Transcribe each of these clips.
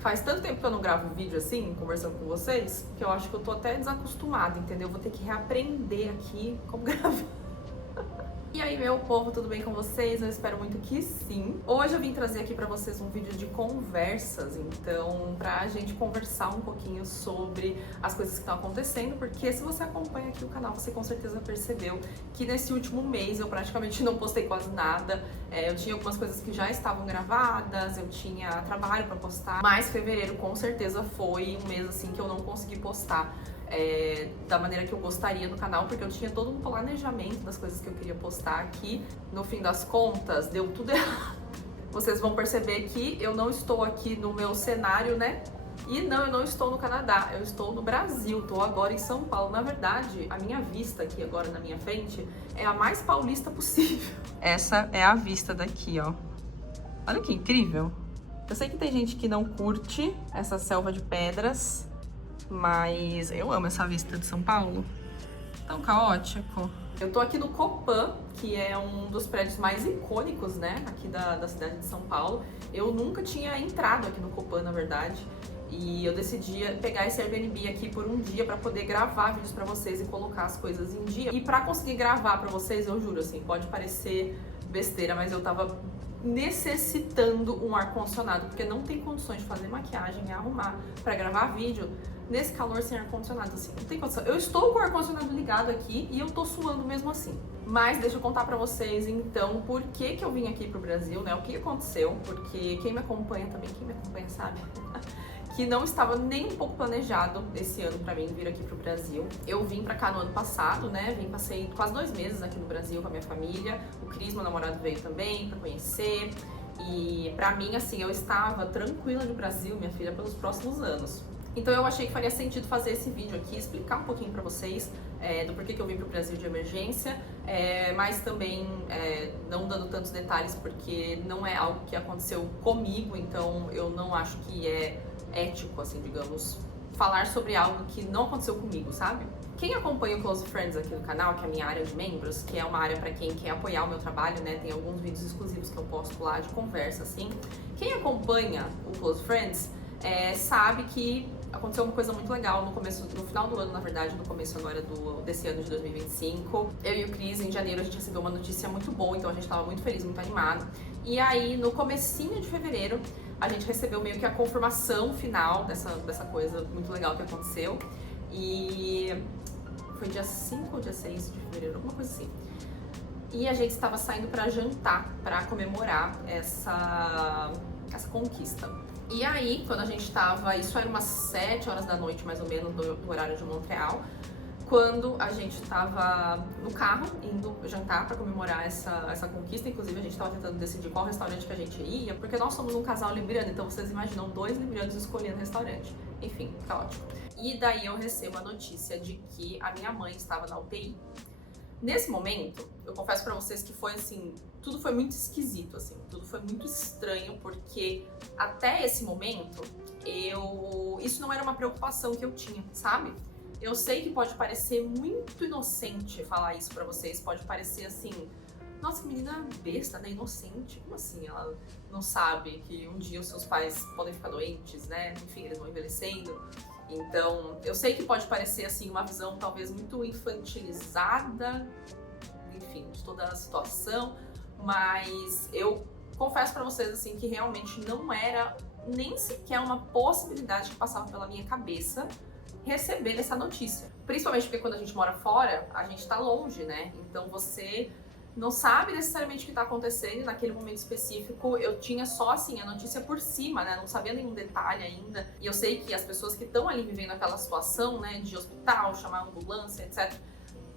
Faz tanto tempo que eu não gravo vídeo assim, conversando com vocês, que eu acho que eu tô até desacostumada, entendeu? Vou ter que reaprender aqui como gravar. E aí, meu povo, tudo bem com vocês? Eu espero muito que sim. Hoje eu vim trazer aqui pra vocês um vídeo de conversas, então, pra gente conversar um pouquinho sobre as coisas que estão acontecendo, porque se você acompanha aqui o canal, você com certeza percebeu que nesse último mês eu praticamente não postei quase nada. Eu tinha algumas coisas que já estavam gravadas, eu tinha trabalho pra postar, mas fevereiro com certeza foi um mês assim que eu não consegui postar da maneira que eu gostaria no canal, porque eu tinha todo um planejamento das coisas que eu queria postar aqui. No fim das contas, deu tudo errado. Vocês vão perceber que eu não estou aqui no meu cenário, né? E não, eu não estou no Canadá, eu estou no Brasil, estou agora em São Paulo. Na verdade, a minha vista aqui agora na minha frente é a mais paulista possível. Essa é a vista daqui, ó. Olha que incrível. Eu sei que tem gente que não curte essa selva de pedras, mas eu amo essa vista de São Paulo. Tão caótico. Eu tô aqui no Copan, que é um dos prédios mais icônicos, né, aqui da cidade de São Paulo. Eu nunca tinha entrado aqui no Copan, na verdade. E eu decidi pegar esse Airbnb aqui por um dia pra poder gravar vídeos pra vocês e colocar as coisas em dia. E pra conseguir gravar pra vocês, eu juro, assim, pode parecer besteira, mas eu tava necessitando um ar-condicionado, porque não tem condições de fazer maquiagem e arrumar pra gravar vídeo nesse calor sem ar-condicionado, assim, não tem condição. Eu estou com o ar-condicionado ligado aqui e eu tô suando mesmo assim. Mas deixa eu contar pra vocês, então, por que que eu vim aqui pro Brasil, né, o que aconteceu, porque quem me acompanha também, quem me acompanha sabe, que não estava nem um pouco planejado esse ano pra mim vir aqui pro Brasil. Eu vim pra cá no ano passado, né, passei quase 2 meses aqui no Brasil com a minha família, o Cris, meu namorado, veio também pra conhecer, e pra mim, assim, eu estava tranquila de Brasil, minha filha, pelos próximos anos. Então eu achei que faria sentido fazer esse vídeo aqui, explicar um pouquinho pra vocês do porquê que eu vim pro Brasil de emergência, mas também não dando tantos detalhes, porque não é algo que aconteceu comigo, então eu não acho que é ético, assim, digamos, falar sobre algo que não aconteceu comigo, sabe? Quem acompanha o Close Friends aqui no canal, que é a minha área de membros, que é uma área pra quem quer apoiar o meu trabalho, né? Tem alguns vídeos exclusivos que eu posto lá de conversa, assim. Quem acompanha o Close Friends sabe que aconteceu uma coisa muito legal no final do ano, na verdade, no começo agora desse ano de 2025. Eu e o Cris, em janeiro, a gente recebeu uma notícia muito boa, então a gente tava muito feliz, muito animado. E aí, no comecinho de fevereiro, a gente recebeu meio que a confirmação final dessa coisa muito legal que aconteceu. E foi dia 5 ou dia 6 de fevereiro, alguma coisa assim. E a gente estava saindo pra jantar, pra comemorar essa conquista. E aí, quando a gente tava, isso era umas 7 horas da noite, mais ou menos, do horário de Montreal, quando a gente tava no carro, indo jantar pra comemorar essa conquista. Inclusive, a gente tava tentando decidir qual restaurante que a gente ia, porque nós somos um casal libriano, então vocês imaginam 2 librianos escolhendo restaurante. Enfim, caótico. E daí eu recebo a notícia de que a minha mãe estava na UTI. Nesse momento, eu confesso pra vocês que foi assim, tudo foi muito esquisito, assim, tudo foi muito estranho, porque até esse momento, isso não era uma preocupação que eu tinha, sabe? Eu sei que pode parecer muito inocente falar isso pra vocês, pode parecer assim, nossa, que menina besta, né, inocente, como assim? Ela não sabe que um dia os seus pais podem ficar doentes, né, enfim, eles vão envelhecendo. Então, eu sei que pode parecer, assim, uma visão talvez muito infantilizada, enfim, de toda a situação, mas eu confesso pra vocês, assim, que realmente não era nem sequer uma possibilidade que passava pela minha cabeça receber essa notícia. Principalmente porque quando a gente mora fora, a gente tá longe, né? Então você não sabe necessariamente o que tá acontecendo. Naquele momento específico, eu tinha só, assim, a notícia por cima, né? Não sabia nenhum detalhe ainda. E eu sei que as pessoas que estão ali vivendo aquela situação, né, de hospital, chamar ambulância, etc.,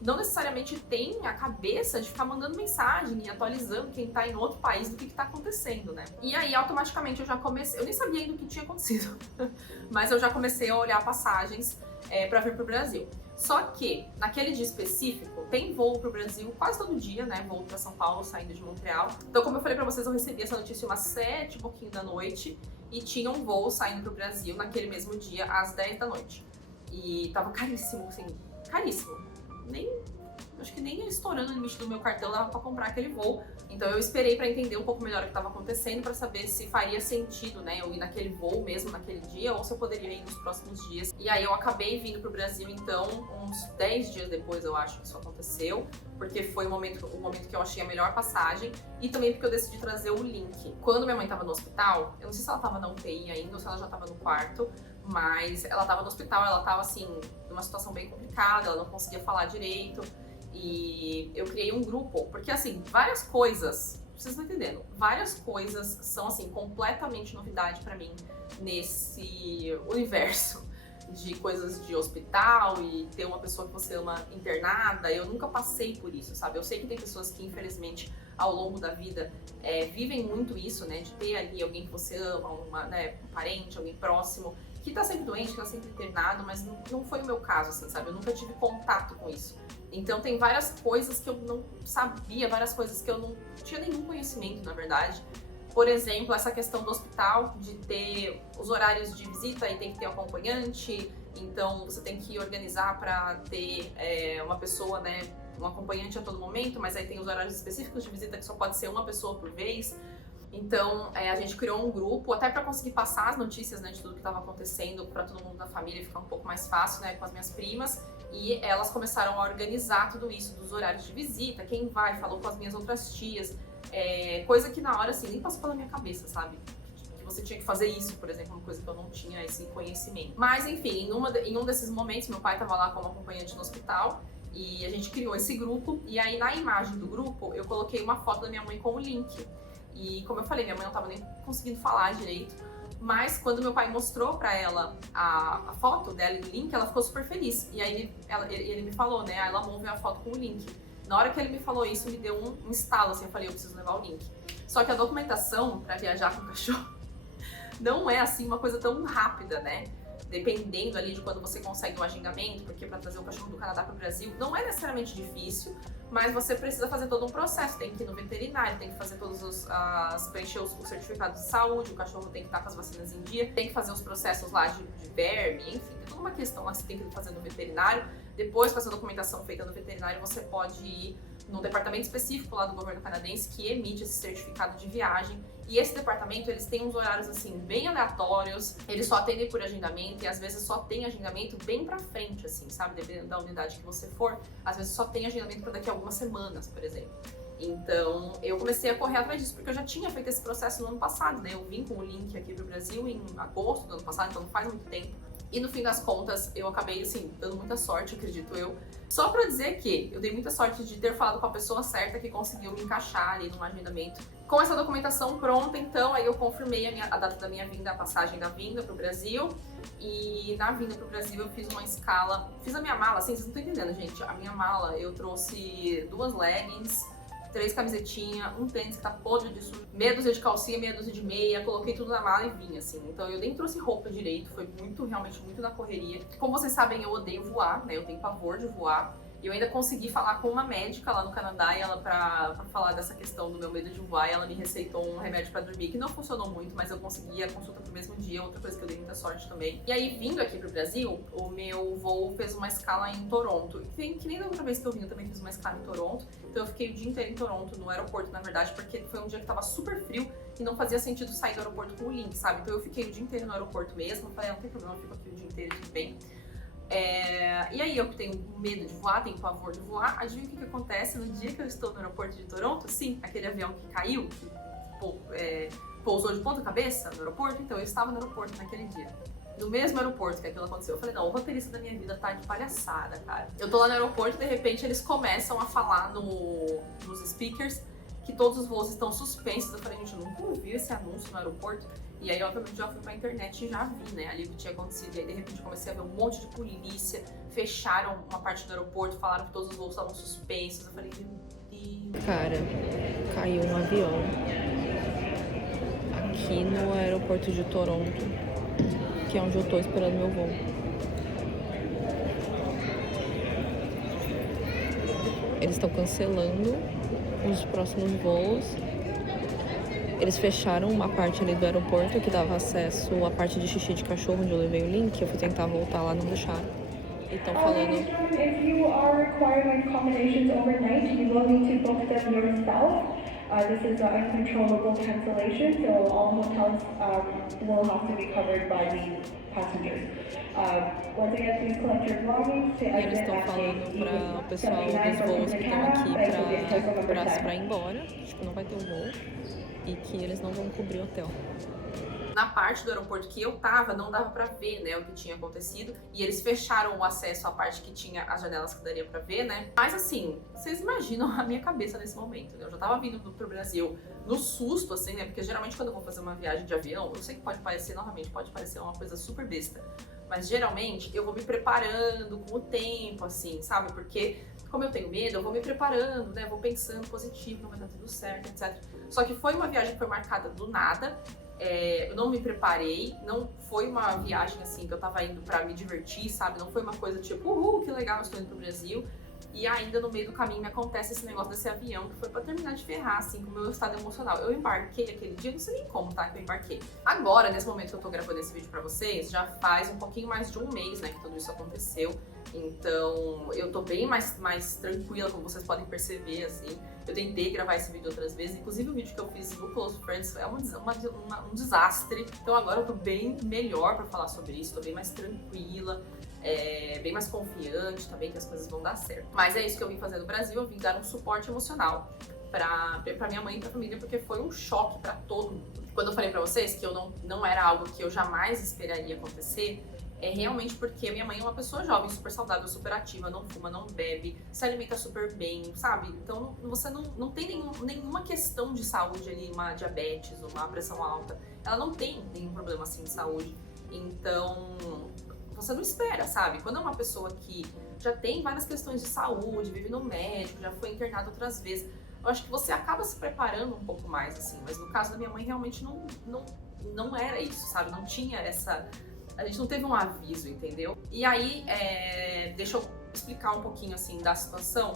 não necessariamente têm a cabeça de ficar mandando mensagem e atualizando quem tá em outro país do que tá acontecendo, né? E aí, automaticamente, eu já comecei... Eu nem sabia ainda o que tinha acontecido, mas eu já comecei a olhar passagens pra vir pro Brasil. Só que, naquele dia específico, tem voo pro Brasil quase todo dia, né? Voo pra São Paulo, saindo de Montreal. Então, como eu falei pra vocês, eu recebi essa notícia umas 7 e pouquinho da noite. E tinha um voo saindo pro Brasil naquele mesmo dia, às 10 da noite. E tava caríssimo, assim, caríssimo. acho que nem estourando o limite do meu cartão dava pra comprar aquele voo. Então eu esperei pra entender um pouco melhor o que estava acontecendo, pra saber se faria sentido, né, eu ir naquele voo mesmo naquele dia, ou se eu poderia ir nos próximos dias. E aí eu acabei vindo pro Brasil, então, uns 10 dias depois eu acho que isso aconteceu, porque foi o momento que eu achei a melhor passagem, e também porque eu decidi trazer o link. Quando minha mãe tava no hospital, eu não sei se ela tava na UTI ainda, ou se ela já tava no quarto, mas ela tava no hospital, ela tava assim, numa situação bem complicada, ela não conseguia falar direito, e eu criei um grupo, porque assim, várias coisas, vocês estão entendendo, várias coisas são assim, completamente novidade pra mim nesse universo de coisas de hospital e ter uma pessoa que você ama internada. Eu nunca passei por isso, sabe? Eu sei que tem pessoas que, infelizmente, ao longo da vida vivem muito isso, né? De ter ali alguém que você ama, um parente, alguém próximo, que tá sempre doente, que tá sempre internado, mas não foi o meu caso, assim, sabe? Eu nunca tive contato com isso. Então tem várias coisas que eu não sabia, várias coisas que eu não tinha nenhum conhecimento, na verdade. Por exemplo, essa questão do hospital, de ter os horários de visita e tem que ter acompanhante, então você tem que organizar para ter uma pessoa, né, um acompanhante a todo momento, mas aí tem os horários específicos de visita que só pode ser uma pessoa por vez. Então a gente criou um grupo até para conseguir passar as notícias, né, de tudo que estava acontecendo para todo mundo da família, ficar um pouco mais fácil, né, com as minhas primas. E elas começaram a organizar tudo isso, dos horários de visita, quem vai, falou com as minhas outras tias. Coisa que na hora, assim, nem passou pela minha cabeça, sabe? Que você tinha que fazer isso, por exemplo, uma coisa que eu não tinha esse conhecimento. Mas, enfim, em um desses momentos, meu pai tava lá como acompanhante no hospital e a gente criou esse grupo. E aí, na imagem do grupo, eu coloquei uma foto da minha mãe com o link. E, como eu falei, minha mãe não tava nem conseguindo falar direito. Mas, quando meu pai mostrou pra ela a foto dela e o link, ela ficou super feliz. E aí, ele me falou, né? Ela amou ver a foto com o link. Na hora que ele me falou isso, me deu um estalo, assim, eu falei, eu preciso levar o link. Só que a documentação pra viajar com o cachorro não é, assim, uma coisa tão rápida, né? Dependendo ali de quando você consegue um agendamento, porque pra trazer o cachorro do Canadá pro Brasil não é necessariamente difícil, mas você precisa fazer todo um processo, tem que ir no veterinário, tem que fazer preencher os certificados de saúde, o cachorro tem que estar com as vacinas em dia, tem que fazer os processos lá de verme, enfim, tem toda uma questão lá que você tem que fazer no veterinário. Depois, com essa documentação feita no veterinário, você pode ir num departamento específico lá do governo canadense que emite esse certificado de viagem. E esse departamento, eles têm uns horários, assim, bem aleatórios. Eles só atendem por agendamento e às vezes só tem agendamento bem pra frente, assim, sabe? Dependendo da unidade que você for. Às vezes só tem agendamento pra daqui a algumas semanas, por exemplo. Então, eu comecei a correr atrás disso, porque eu já tinha feito esse processo no ano passado, né? Eu vim com o link aqui pro Brasil em agosto do ano passado, então não faz muito tempo. E no fim das contas, eu acabei, assim, dando muita sorte, acredito eu. Só pra dizer que eu dei muita sorte de ter falado com a pessoa certa que conseguiu me encaixar ali num agendamento. Com essa documentação pronta, então, aí eu confirmei a data da minha vinda, a passagem da vinda pro Brasil. E na vinda pro Brasil eu fiz uma escala, fiz a minha mala, assim, vocês não estão entendendo, gente. A minha mala, eu trouxe 2 leggings, 3 camisetinhas, um tênis que tá podre de sujo, meia dúzia de calcinha, meia dúzia de meia, coloquei tudo na mala e vim, assim. Então eu nem trouxe roupa direito, foi realmente muito na correria. Como vocês sabem, eu odeio voar, né? Eu tenho pavor de voar. E eu ainda consegui falar com uma médica lá no Canadá, e ela, pra falar dessa questão do meu medo de voar, ela me receitou um remédio pra dormir, que não funcionou muito, mas eu consegui a consulta pro mesmo dia, outra coisa que eu dei muita sorte também. E aí, vindo aqui pro Brasil, o meu voo fez uma escala em Toronto. Que nem da outra vez que eu vim, eu também fiz uma escala em Toronto. Então eu fiquei o dia inteiro em Toronto, no aeroporto, na verdade, porque foi um dia que tava super frio e não fazia sentido sair do aeroporto com o link, sabe? Então eu fiquei o dia inteiro no aeroporto mesmo, falei, não tem problema, eu fico aqui o dia inteiro, tudo bem. E aí eu que tenho medo de voar, tenho pavor de voar, adivinha o que acontece no dia que eu estou no aeroporto de Toronto? Sim, aquele avião que caiu, que pousou de ponta cabeça no aeroporto, então eu estava no aeroporto naquele dia. No mesmo aeroporto que aquilo aconteceu. Eu falei, não, o roteirista da minha vida tá de palhaçada, cara. Eu tô lá no aeroporto e de repente eles começam a falar nos speakers que todos os voos estão suspensos. Eu falei, gente, eu nunca ouvi esse anúncio no aeroporto. E aí, obviamente, já fui pra internet e já vi, né, ali o que tinha acontecido. E aí, de repente, comecei a ver um monte de polícia, fecharam uma parte do aeroporto, falaram que todos os voos estavam suspensos. Eu falei, meu Deus. Cara, caiu um avião aqui no aeroporto de Toronto, que é onde eu tô esperando meu voo. Eles estão cancelando os próximos voos. Eles fecharam uma parte ali do aeroporto que dava acesso à parte de xixi de cachorro, onde eu levei o link. Eu fui tentar voltar lá, não deixaram. e estão falando... If you are requiring accommodations overnight, you will need to book them yourself. This is an uncontrollable cancellation, so all hotels will have to be covered by the passengers. Once again, please collect your belongings to Eles exit estão at falando gate para o pessoal dos voos que estão aqui para ir embora, tipo, não vai ter o voo, e que eles não vão cobrir o hotel. Na parte do aeroporto que eu tava, não dava pra ver, né, o que tinha acontecido. E eles fecharam o acesso à parte que tinha as janelas que daria pra ver, né. Mas assim, vocês imaginam a minha cabeça nesse momento, né? Eu já tava vindo pro Brasil no susto, assim, né. Porque geralmente quando eu vou fazer uma viagem de avião, eu sei que pode parecer, novamente, pode parecer uma coisa super besta. Mas geralmente eu vou me preparando com o tempo, assim, sabe? Porque como eu tenho medo, eu vou me preparando, né? Vou pensando positivo, não vai dar tudo certo, etc. Só que foi uma viagem que foi marcada do nada. Eu não me preparei, não foi uma viagem assim que eu tava indo pra me divertir, sabe? Não foi uma coisa tipo, uhul, que legal, eu estou indo pro Brasil. E ainda no meio do caminho me acontece esse negócio desse avião, que foi pra terminar de ferrar, assim, com o meu estado emocional. Eu embarquei aquele dia, não sei nem como, tá, que eu embarquei. Agora, nesse momento que eu tô gravando esse vídeo pra vocês, já faz um pouquinho mais de um mês, né, que tudo isso aconteceu. Então, eu tô bem mais tranquila, como vocês podem perceber, assim. Eu tentei gravar esse vídeo outras vezes, inclusive o vídeo que eu fiz no Close Friends é um desastre. Então agora eu tô bem melhor pra falar sobre isso, tô bem mais tranquila, bem mais confiante também que as coisas vão dar certo. Mas é isso que eu vim fazer no Brasil, eu vim dar um suporte emocional pra minha mãe e pra família, porque foi um choque pra todo mundo. Quando eu falei pra vocês que eu não era algo que eu jamais esperaria acontecer, é realmente porque minha mãe é uma pessoa jovem, super saudável, super ativa, não fuma, não bebe, se alimenta super bem, sabe? Então você não tem nenhuma questão de saúde ali, uma diabetes, uma pressão alta. Ela não tem nenhum problema assim de saúde. Então você não espera, sabe? Quando é uma pessoa que já tem várias questões de saúde, vive no médico, já foi internada outras vezes, eu acho que você acaba se preparando um pouco mais, assim. Mas no caso da minha mãe, realmente não era isso, sabe? Não tinha essa... A gente não teve um aviso, entendeu? E aí, deixa eu explicar um pouquinho, assim, da situação.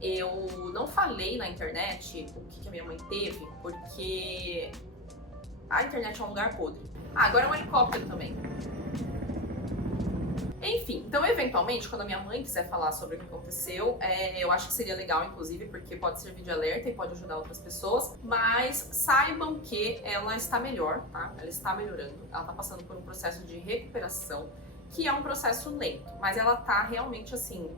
Eu não falei na internet o que a minha mãe teve, porque a internet é um lugar podre. Agora é um helicóptero também. Enfim, então eventualmente, quando a minha mãe quiser falar sobre o que aconteceu, eu acho que seria legal, inclusive, porque pode servir de alerta e pode ajudar outras pessoas, mas saibam que ela está melhor, tá? Ela está melhorando, ela está passando por um processo de recuperação, que é um processo lento, mas ela tá realmente assim,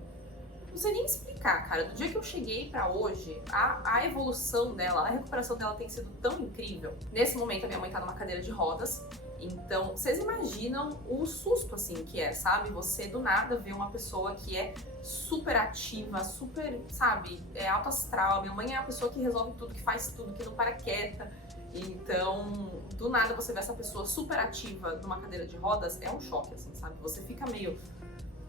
não sei nem explicar, cara. Do dia que eu cheguei pra hoje, a evolução dela, a recuperação dela tem sido tão incrível. Nesse momento, a minha mãe tá numa cadeira de rodas. Então, vocês imaginam o susto, assim, que é, sabe? Você, do nada, vê uma pessoa que é super ativa, super, sabe? É alto astral. Minha mãe é a pessoa que resolve tudo, que faz tudo, que não para quieta. Então, do nada, você vê essa pessoa super ativa numa cadeira de rodas, é um choque, assim, sabe? Você fica meio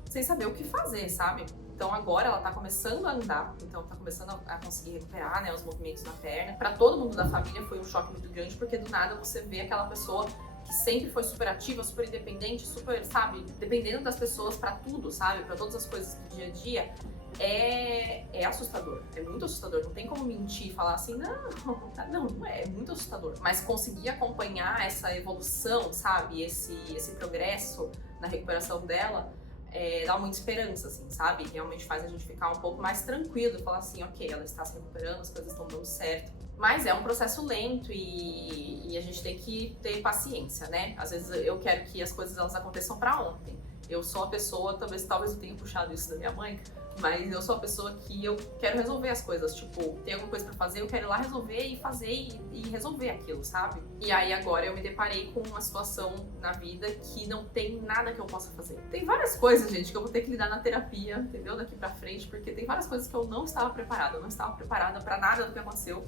sem saber o que fazer, sabe? Então agora ela tá começando a andar, então tá começando a conseguir recuperar, né, os movimentos na perna. Pra todo mundo da família foi um choque muito grande, porque do nada você vê aquela pessoa que sempre foi super ativa, super independente, super, sabe, dependendo das pessoas pra tudo, sabe? Pra todas as coisas do dia a dia. É assustador, é muito assustador, não tem como mentir e falar assim, não é muito assustador. Mas conseguir acompanhar essa evolução, sabe, esse progresso na recuperação dela, dá muita esperança, assim, sabe? Realmente faz a gente ficar um pouco mais tranquilo e falar assim, ok, ela está se recuperando, as coisas estão dando certo. Mas é um processo lento e a gente tem que ter paciência, né? Às vezes eu quero que as coisas elas aconteçam pra ontem. Eu sou a pessoa, talvez eu tenha puxado isso da minha mãe, mas eu sou a pessoa que eu quero resolver as coisas. Tipo, tem alguma coisa pra fazer, eu quero ir lá resolver e fazer e resolver aquilo, sabe? E aí agora eu me deparei com uma situação na vida que não tem nada que eu possa fazer. Tem várias coisas, gente, que eu vou ter que lidar na terapia, entendeu? Daqui pra frente, porque tem várias coisas que eu não estava preparada. Eu não estava preparada pra nada do que aconteceu.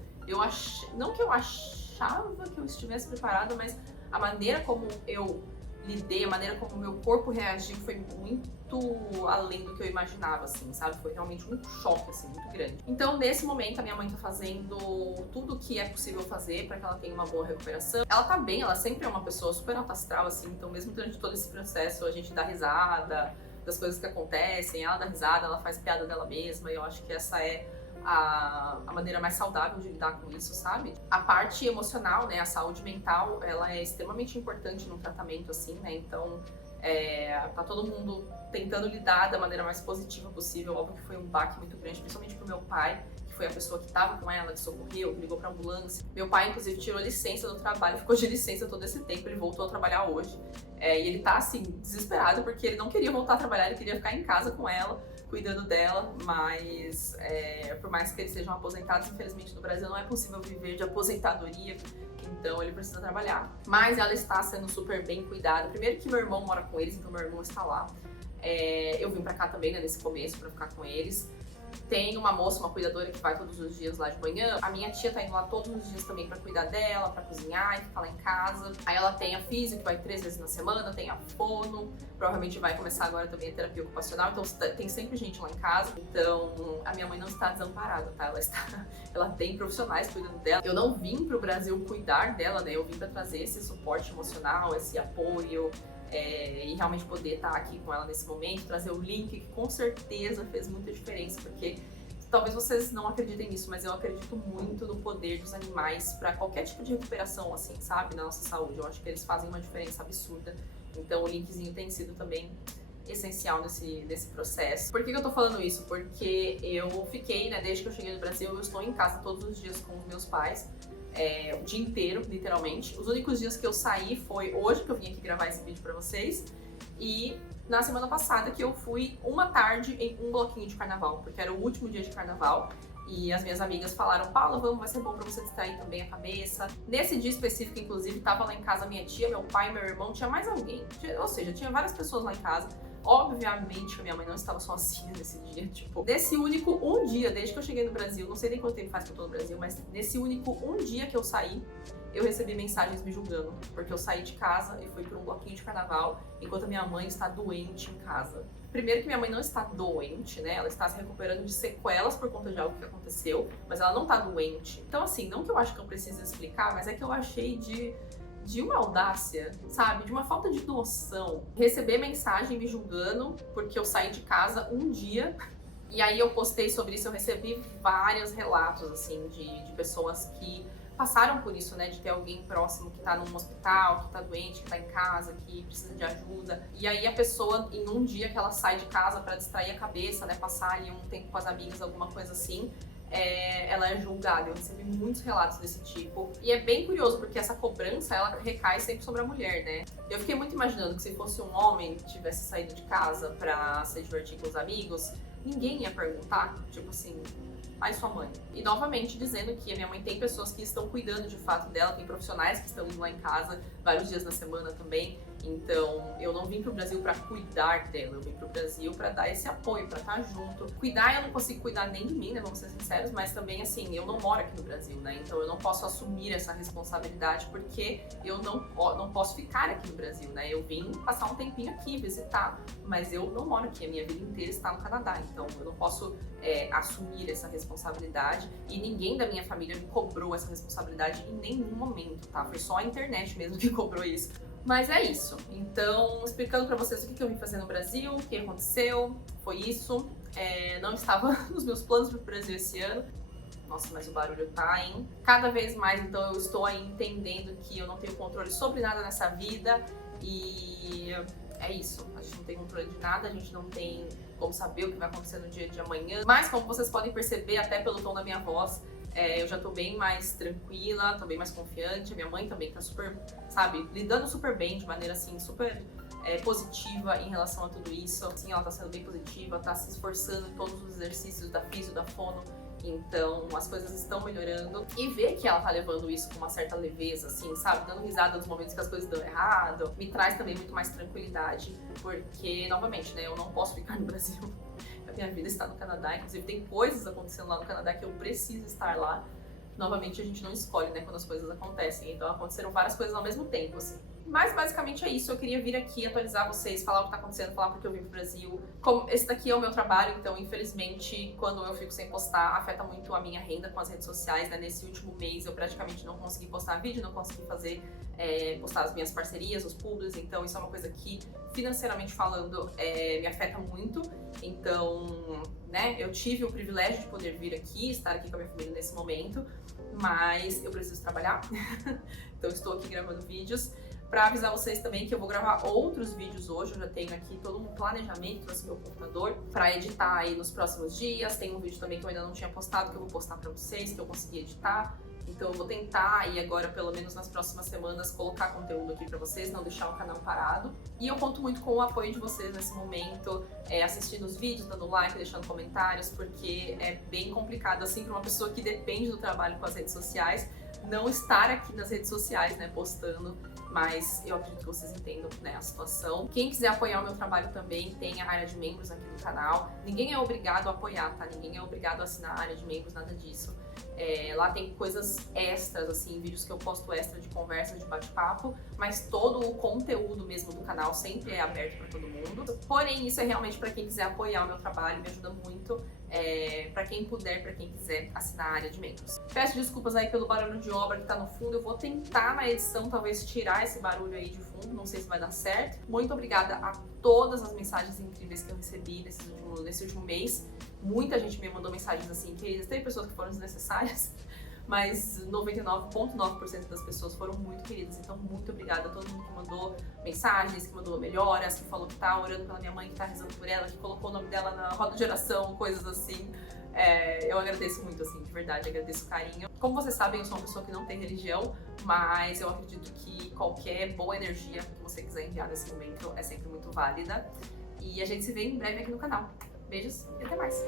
Não que eu achava que eu estivesse preparada, mas a maneira como eu lidei, a maneira como o meu corpo reagiu foi muito além do que eu imaginava, assim, sabe? Foi realmente um choque, assim, muito grande. Então, nesse momento, a minha mãe tá fazendo tudo o que é possível fazer pra que ela tenha uma boa recuperação. Ela tá bem, ela sempre é uma pessoa super alta astral, assim, então mesmo durante todo esse processo, a gente dá risada das coisas que acontecem, ela dá risada, ela faz piada dela mesma, e eu acho que essa é a maneira mais saudável de lidar com isso, sabe? A parte emocional, né, a saúde mental, ela é extremamente importante no tratamento, assim, né, então Tá todo mundo tentando lidar da maneira mais positiva possível. Óbvio que foi um baque muito grande, principalmente pro meu pai, que foi a pessoa que tava com ela, que socorreu, que ligou pra ambulância. Meu pai, inclusive, tirou licença do trabalho, ficou de licença todo esse tempo, ele voltou a trabalhar hoje. E ele tá, assim, desesperado, porque ele não queria voltar a trabalhar, ele queria ficar em casa com ela, cuidando dela, mas por mais que eles sejam aposentados, infelizmente no Brasil não é possível viver de aposentadoria, então ele precisa trabalhar. Mas ela está sendo super bem cuidada. Primeiro que meu irmão mora com eles, então meu irmão está lá. Eu vim pra cá também, né, nesse começo, pra ficar com eles. Tem uma moça, uma cuidadora que vai todos os dias lá de manhã. A minha tia tá indo lá todos os dias também pra cuidar dela, pra cozinhar e ficar lá em casa. Aí ela tem a física, que vai 3 vezes na semana, tem a fono, provavelmente vai começar agora também a terapia ocupacional, então tem sempre gente lá em casa. Então a minha mãe não está desamparada, tá? Ela tem profissionais cuidando dela. Eu não vim pro Brasil cuidar dela, né? Eu vim pra trazer esse suporte emocional, esse apoio. E realmente poder estar aqui com ela nesse momento, trazer o link, que com certeza fez muita diferença, porque talvez vocês não acreditem nisso, mas eu acredito muito no poder dos animais para qualquer tipo de recuperação, assim, sabe, na nossa saúde. Eu acho que eles fazem uma diferença absurda, então o linkzinho tem sido também essencial nesse processo. Por que eu tô falando isso? Porque eu fiquei, né, desde que eu cheguei no Brasil, eu estou em casa todos os dias com os meus pais, o dia inteiro, literalmente. Os únicos dias que eu saí foi hoje, que eu vim aqui gravar esse vídeo pra vocês, e na semana passada que eu fui uma tarde em um bloquinho de carnaval, porque era o último dia de carnaval, e as minhas amigas falaram, Paula, vamos, vai ser bom pra você distrair também a cabeça. Nesse dia específico, inclusive, tava lá em casa minha tia, meu pai, meu irmão, tinha mais alguém, ou seja, tinha várias pessoas lá em casa. Obviamente que a minha mãe não estava sozinha nesse dia, tipo, nesse único um dia, desde que eu cheguei no Brasil, não sei nem quanto tempo faz que eu tô no Brasil, mas nesse único um dia que eu saí, eu recebi mensagens me julgando, porque eu saí de casa e fui para um bloquinho de carnaval, enquanto a minha mãe está doente em casa. Primeiro que minha mãe não está doente, né, ela está se recuperando de sequelas por conta de algo que aconteceu, mas ela não tá doente. Então assim, não que eu acho que eu precise explicar, mas é que eu achei de uma audácia, sabe? De uma falta de noção. Receber mensagem me julgando porque eu saí de casa um dia. E aí eu postei sobre isso, eu recebi vários relatos, assim, de pessoas que passaram por isso, né? De ter alguém próximo que tá num hospital, que tá doente, que tá em casa, que precisa de ajuda. E aí a pessoa, em um dia que ela sai de casa pra distrair a cabeça, né? Passar ali um tempo com as amigas, alguma coisa assim, ela é julgada. Eu recebi muitos relatos desse tipo. E é bem curioso, porque essa cobrança, ela recai sempre sobre a mulher, né? Eu fiquei muito imaginando que se fosse um homem que tivesse saído de casa pra se divertir com os amigos, ninguém ia perguntar, tipo assim, ai, sua mãe. E novamente dizendo que a minha mãe tem pessoas que estão cuidando de fato dela, tem profissionais que estão indo lá em casa vários dias na semana também. Então, eu não vim pro Brasil pra cuidar dela, eu vim pro Brasil pra dar esse apoio, pra estar junto. Cuidar, eu não consigo cuidar nem de mim, né, vamos ser sinceros, mas também, assim, eu não moro aqui no Brasil, né, então eu não posso assumir essa responsabilidade porque eu não posso ficar aqui no Brasil, né, eu vim passar um tempinho aqui, visitar, mas eu não moro aqui, a minha vida inteira está no Canadá, então eu não posso assumir essa responsabilidade e ninguém da minha família me cobrou essa responsabilidade em nenhum momento, tá, foi só a internet mesmo que cobrou isso. Mas é isso. Então, explicando pra vocês o que eu vim fazer no Brasil, o que aconteceu, foi isso. Não estava nos meus planos pro Brasil esse ano. Nossa, mas o barulho tá, hein? Cada vez mais, então, eu estou aí entendendo que eu não tenho controle sobre nada nessa vida. E é isso. A gente não tem controle de nada, a gente não tem como saber o que vai acontecer no dia de amanhã. Mas, como vocês podem perceber, até pelo tom da minha voz, eu já tô bem mais tranquila, tô bem mais confiante. A minha mãe também tá super, sabe, lidando super bem, de maneira assim, super positiva em relação a tudo isso. Assim, ela tá sendo bem positiva, tá se esforçando em todos os exercícios da físio, da fono. Então, as coisas estão melhorando. E ver que ela tá levando isso com uma certa leveza, assim, sabe? Dando risada nos momentos que as coisas dão errado, me traz também muito mais tranquilidade. Porque, novamente, né, eu não posso ficar no Brasil. A minha vida está no Canadá, inclusive tem coisas acontecendo lá no Canadá que eu preciso estar lá. Novamente, a gente não escolhe, né, quando as coisas acontecem. Então, aconteceram várias coisas ao mesmo tempo, assim. Mas, basicamente, é isso. Eu queria vir aqui atualizar vocês, falar o que tá acontecendo, falar porque eu vim pro Brasil. Como esse daqui é o meu trabalho, então, infelizmente, quando eu fico sem postar, afeta muito a minha renda com as redes sociais, né? Nesse último mês, eu praticamente não consegui postar vídeo, não consegui fazer, postar as minhas parcerias, os publis. Então, isso é uma coisa que, financeiramente falando, me afeta muito. Então, né, eu tive o privilégio de poder vir aqui, estar aqui com a minha família nesse momento, mas eu preciso trabalhar, então estou aqui gravando vídeos. Pra avisar vocês também que eu vou gravar outros vídeos hoje, eu já tenho aqui todo um planejamento, trouxe meu computador pra editar aí nos próximos dias. Tem um vídeo também que eu ainda não tinha postado, que eu vou postar pra vocês, que eu consegui editar. Então eu vou tentar aí agora, pelo menos nas próximas semanas, colocar conteúdo aqui pra vocês, não deixar o canal parado. E eu conto muito com o apoio de vocês nesse momento, assistindo os vídeos, dando like, deixando comentários, porque é bem complicado, assim, pra uma pessoa que depende do trabalho com as redes sociais, não estar aqui nas redes sociais, né, postando. Mas eu acredito que vocês entendam, né, a situação. Quem quiser apoiar o meu trabalho também, tem a área de membros aqui no canal. Ninguém é obrigado a apoiar, tá? Ninguém é obrigado a assinar a área de membros, nada disso. Lá tem coisas extras, assim, vídeos que eu posto extra de conversa, de bate-papo, mas todo o conteúdo mesmo do canal sempre é aberto para todo mundo. Porém, isso é realmente para quem quiser apoiar o meu trabalho, me ajuda muito. Para quem puder, para quem quiser assinar a área de membros. Peço desculpas aí pelo barulho de obra que tá no fundo, eu vou tentar na edição talvez tirar esse barulho aí de fundo, não sei se vai dar certo. Muito obrigada a todas as mensagens incríveis que eu recebi nesse último mês. Muita gente me mandou mensagens assim, queridas, tem pessoas que foram desnecessárias, mas 99,9% das pessoas foram muito queridas, então muito obrigada a todo mundo que mandou mensagens, que mandou melhoras, que falou que tá orando pela minha mãe, que tá rezando por ela, que colocou o nome dela na roda de oração, coisas assim. Eu agradeço muito, assim, de verdade, agradeço o carinho. Como vocês sabem, eu sou uma pessoa que não tem religião, mas eu acredito que qualquer boa energia que você quiser enviar nesse momento é sempre muito válida. E a gente se vê em breve aqui no canal. Beijos e até mais!